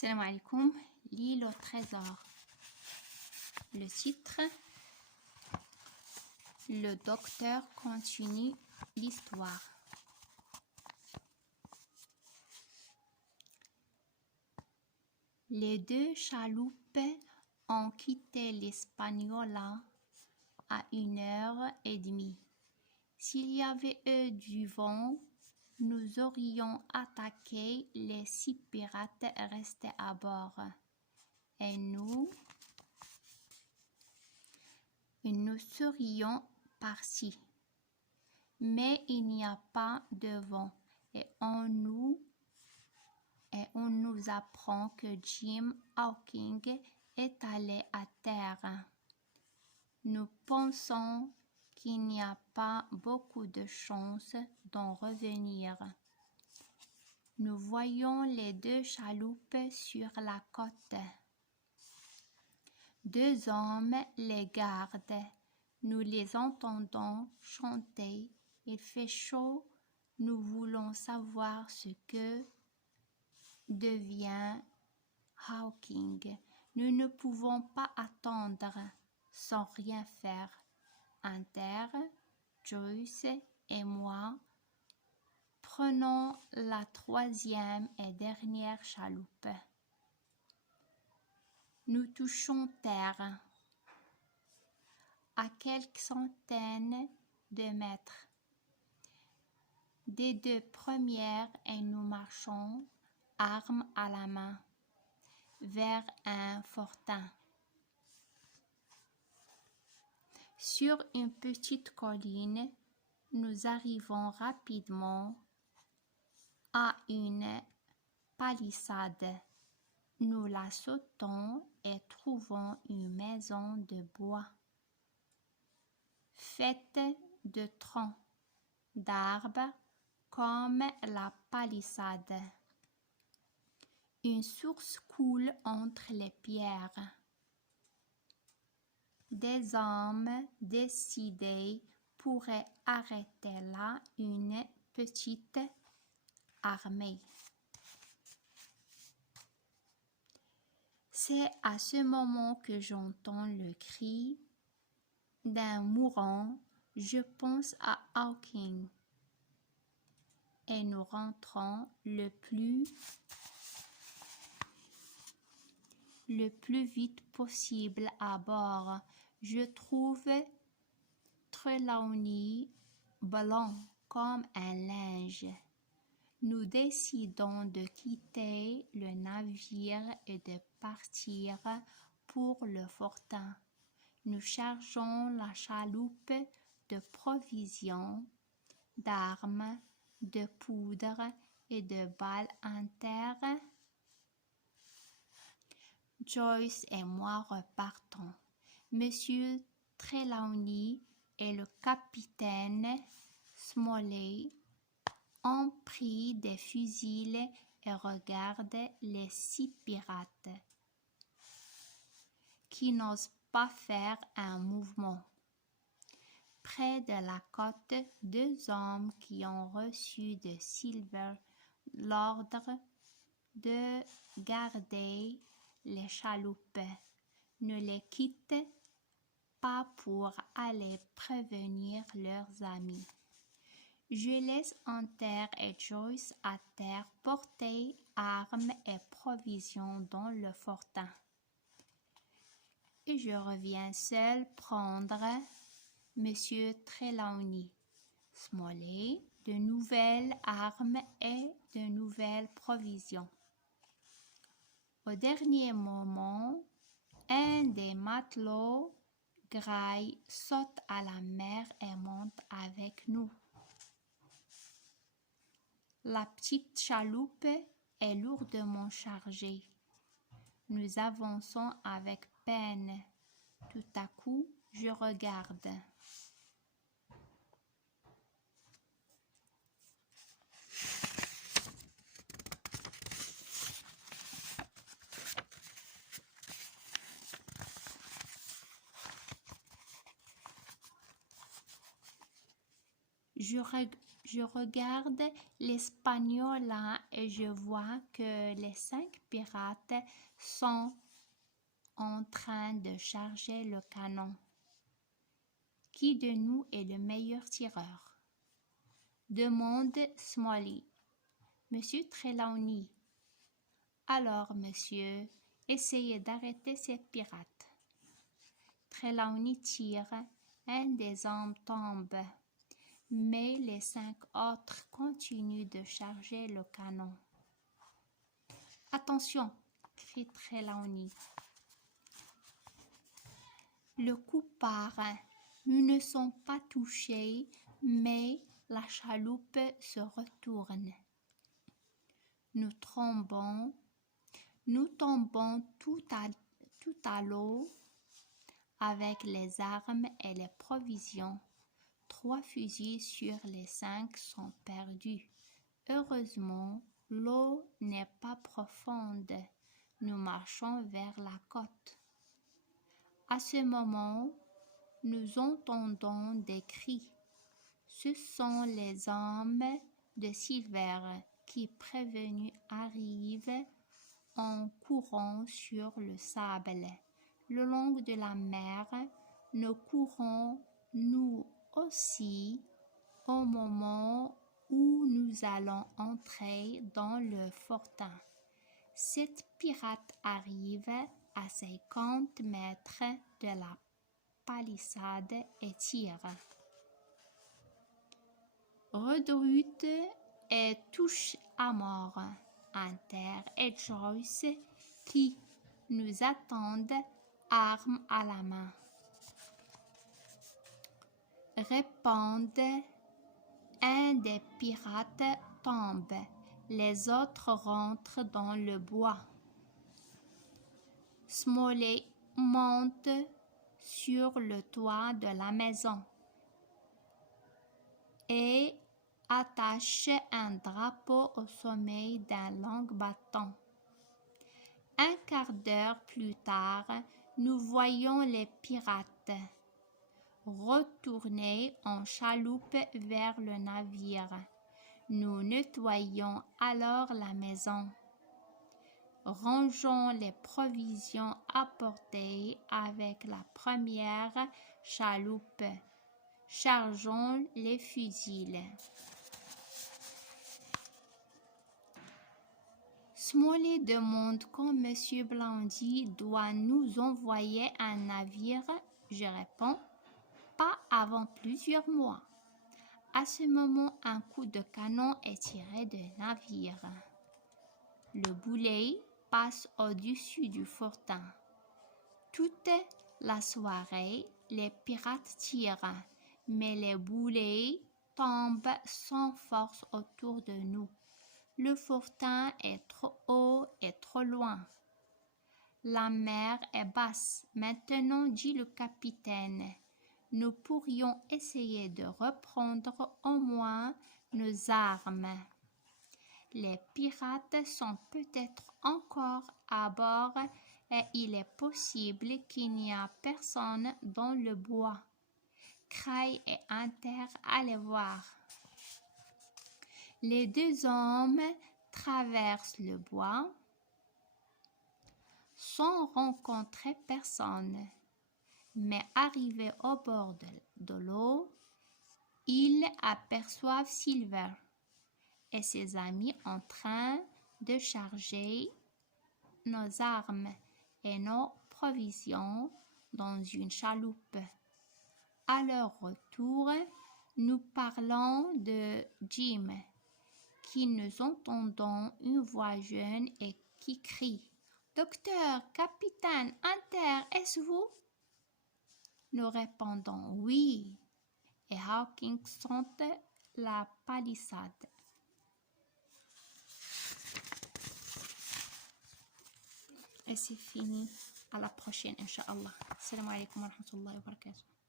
Salam alaikum, l'île au trésor. Le titre: Le docteur continue l'histoire. Les deux chaloupes ont quitté l'Hispaniola à 1h30. S'il y avait eu du vent, nous aurions attaqué les 6 pirates restés à bord. Et nous serions partis. Mais il n'y a pas de vent et on nous apprend que Jim Hawking est allé à terre. Nous pensons qu'il n'y a pas beaucoup de chances d'en revenir. Nous voyons les deux chaloupes sur la côte. 2 hommes les gardent. Nous les entendons chanter. Il fait chaud. Nous voulons savoir ce que devient Hawking. Nous ne pouvons pas attendre sans rien faire. Hunter, Joyce et moi prenons la 3e et dernière chaloupe. Nous touchons terre à quelques centaines de mètres des 2 premières et nous marchons, armes à la main, vers un fortin. Sur une petite colline, nous arrivons rapidement à une palissade. Nous la sautons et trouvons une maison de bois, faite de troncs d'arbres comme la palissade. Une source coule entre les pierres. Des hommes décidés pourraient arrêter là une petite armée. C'est à ce moment que j'entends le cri d'un mourant. Je pense à Hawking. Et nous rentrons le plus vite possible à bord. Je trouve Trelawney blanc comme un linge. Nous décidons de quitter le navire et de partir pour le fortin. Nous chargeons la chaloupe de provisions, d'armes, de poudre et de balles en terre. Joyce et moi repartons. Monsieur Trelawney et le capitaine Smalley ont pris des fusils et regardent les 6 pirates qui n'osent pas faire un mouvement. Près de la côte, 2 hommes qui ont reçu de Silver l'ordre de garder les chaloupes ne les quittent pas pour aller prévenir leurs amis. Je laisse Hunter et Joyce à terre porter armes et provisions dans le fortin. Et je reviens seul prendre Monsieur Trelawney, Smalley, de nouvelles armes et de nouvelles provisions. Au dernier moment, un des matelots Gray saute à la mer et monte avec nous. La petite chaloupe est lourdement chargée. Nous avançons avec peine. Tout à coup, je regarde. Je regarde l'Espagnol et je vois que les 5 pirates sont en train de charger le canon. Qui de nous est le meilleur tireur? Demande Smalley. Monsieur Trelawney. Alors, monsieur, essayez d'arrêter ces pirates. Trelawney tire, un des hommes tombe, mais les 5 autres continuent de charger le canon. Attention, crie Trelawney. Le coup part. Nous ne sommes pas touchés, mais la chaloupe se retourne. Nous tombons tout à l'eau avec les armes et les provisions. 3 fusils sur les 5 sont perdus. Heureusement, l'eau n'est pas profonde. Nous marchons vers la côte. À ce moment, nous entendons des cris. Ce sont les hommes de Silver qui, prévenus, arrivent en courant sur le sable. Le long de la mer, nous courons nous aussi au moment où nous allons entrer dans le fortin. 7 pirates arrivent à 50 mètres de la palissade et tirent. Redruth et touche à mort. Hunter et Joyce qui nous attendent, armes à la main, répondent. Un des pirates tombe, les autres rentrent dans le bois. Smalley monte sur le toit de la maison et attache un drapeau au sommet d'un long bâton. Un quart d'heure plus tard, nous voyons les pirates retourner en chaloupe vers le navire. Nous nettoyons alors la maison, rangeons les provisions apportées avec la première chaloupe, chargeons les fusils. Smalley demande quand M. Blandy doit nous envoyer un navire. Je réponds, pas avant plusieurs mois. À ce moment, un coup de canon est tiré du navire. Le boulet passe au-dessus du fortin. Toute la soirée, les pirates tirent, mais les boulets tombent sans force autour de nous. Le fortin est trop haut et trop loin. La mer est basse. Maintenant, dit le capitaine, nous pourrions essayer de reprendre au moins nos armes. Les pirates sont peut-être encore à bord et il est possible qu'il n'y a personne dans le bois. Craig et Hunter allaient voir. Les 2 hommes traversent le bois sans rencontrer personne. Mais arrivés au bord de l'eau, ils aperçoivent Silver et ses amis en train de charger nos armes et nos provisions dans une chaloupe. À leur retour, nous parlons de Jim, qui nous entendons une voix jeune et qui crie « Docteur, capitaine, Hunter, est-ce vous ?» Nous répondons « Oui » et Hawkins saute la palissade. Et c'est fini. À la prochaine, Inch'Allah. Assalamu alaikum wa rahmatullahi wa barakatuh.